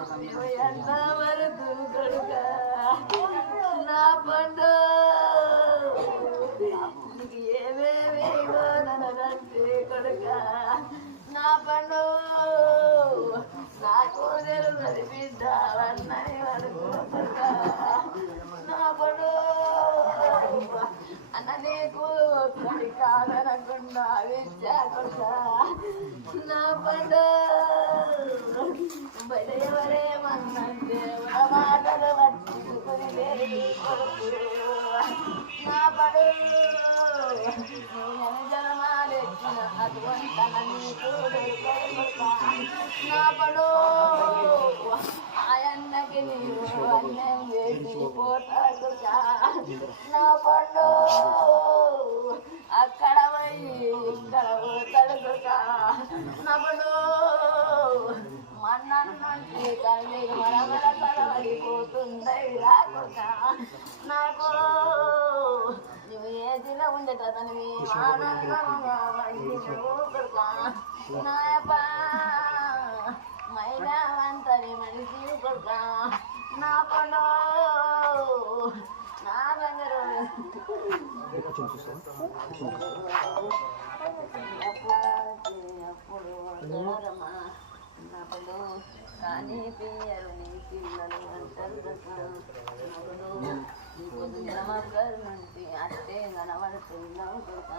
ఎంత వరకు కొడుక నా పండు నీకు ఏమేమేమో నన్నంటే కొడుక నా పండు నాకు తెలుసు బిడ్డ అన్నని వరకు కొడుక నా పండు అన్న నీకు ఒక్కడి కాదనకుండా విద్యా కొడుక నా పండు బయట ఎవరేమన్నంటే మాటలు పట్టుకుని కొడుకు నా పడు నేను జనమాలెచ్చిన అటువంటి నీకు నా పడు ఆయన్నకి నీవు అన్నం వేసి పోతాడుగా నా పండు అక్కడ పోయి ఇక్కడ పోతాడుగా నా పండు మన్నంటే తల్లి మరమల తడవడిపోతుంది రాకుగా నాకు నువ్వు ఏదిలో ఉండేటతనివి ఆనందంగా వండిగా నాయప మైదావంతని మనిషి కొడుక నా పండు నా బంగారు అప్పుడు నవ్వులు కానీ పియ్యరు నీ పిల్లలు అంటారు నీ పొద్దున మగ్గరు నుండి అట్టే కనబడుతున్నావు కొడుక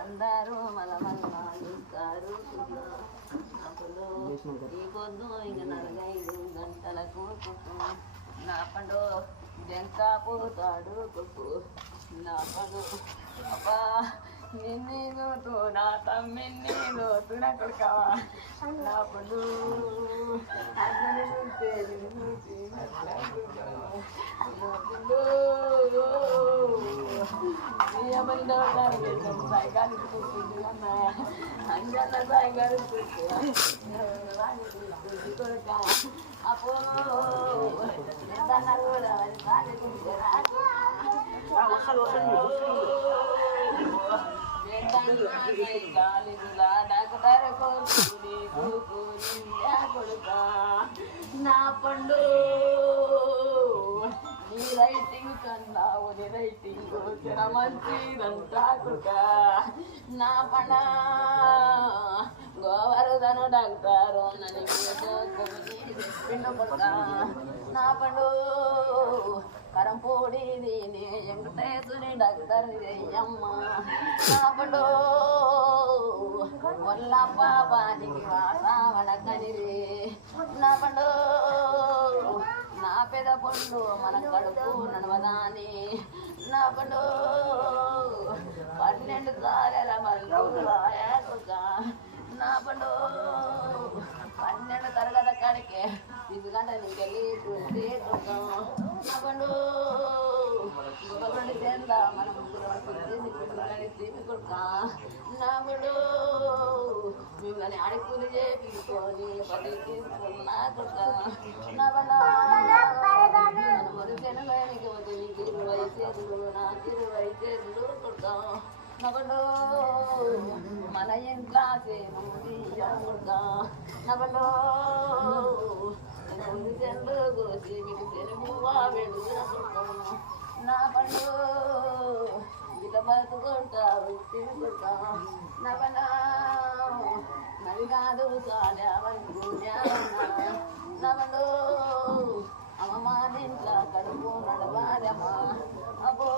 అందరూ మలమల్లాడుతారు అప్పుడు ఈ పొద్దు ఇంక 4-5 గంటలకు కొట్టు నా పండు జంకా పోతాడు కొట్టు నా పండు అబ్బా నిన్నీగోతు నా తమ్మిని గోతు నా కొడుకవా నా పండు అందరి చూస్తే సాయిగాలి అంజన్న సాయిగాలి కొడుక అపో కూడా నా పండు నీ రైటింగ్ కన్నా నీ రైటింగ్ మంచిదంతా కొడుక నా పండ గోవర్ధను డాక్టరు నన్ను పిండు కొడుక నా పండు కరంపూడి దీని వెంకటేశ్వరి డాక్టర్ అమ్మ నా పండు వల్ల పాపానికి వాసావడ కనిరి నా పండు నా పెద పండు మన కడుపు నడవదాని నా పండు 12 సార్ల మల్లు నా పండు 12 తరగతి కాడికి 5 గంటలకి వెళ్ళి చూస్తే నా పండు గొప్ప చెంద మనం కొడుక నా పండు మిమ్మల్ని అడుగులు చేపించుకొని పది తీసుకున్నా కొడుక నా పండు మురికెను నీకు 20 చేతులు నాకు 20 చేతులు కొడుక నా పండు మన ఇంట్లో కొడుక నా పండు చెండు కోసి మీకు తెలుగువా వెడుగున కొడుక నా పండు ఇట బతుకుంటారు కొడుక నా పండు నది కాదు సాడవరకు నా పండు అమ్మమాదింట్లో కడుపు నడవారమ్మా అబ్బో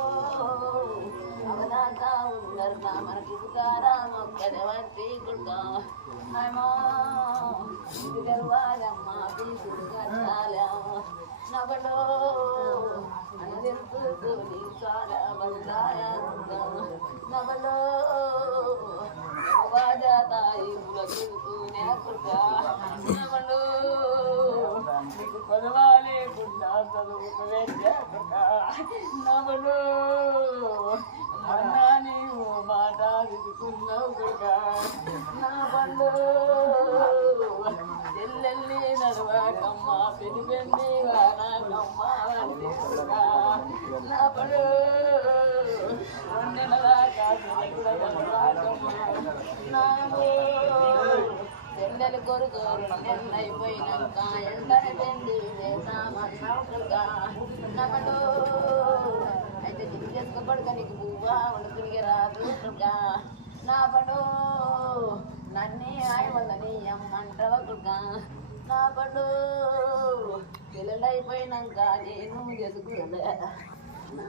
అవదాకా ఉండరు నా మనకి కారం ఒక్కడే వచ్చి కొడుక అమ్మా ఇది గర్వాలమ్మా పీసుడు కట్టాలమ్మా నా పండు అనదింపుకొని చాలా బంగాయ నా పండు తాయి పులకునే కొడుక నా పండు నీకు కొలవాలేకుండా చదువుకునే నా పండు అన్నా నీవు మాట విసుకున్నావు కొడుక నా పండు చెల్లెల్లి నడవకమ్మ పెనుగండి వానకమ్మ వంటి కొడుక నా పండు 2 నెలల దాకా నా పిల్లలు కొడుకు రెండేళ్ళు అయిపోయినాక ఎండని పెండి వేద్దామన్నావుగా నమ్మడు అయితే దిక్కు చేసుకోబడుక నీకు పువ్వా వండుకునికే రాదు నా పడు నన్నే ఆయన వల్ల నీ అమ్మంటవకుగా నా పడు పిల్లలు అయిపోయినాక నేను ఎదుగులే నా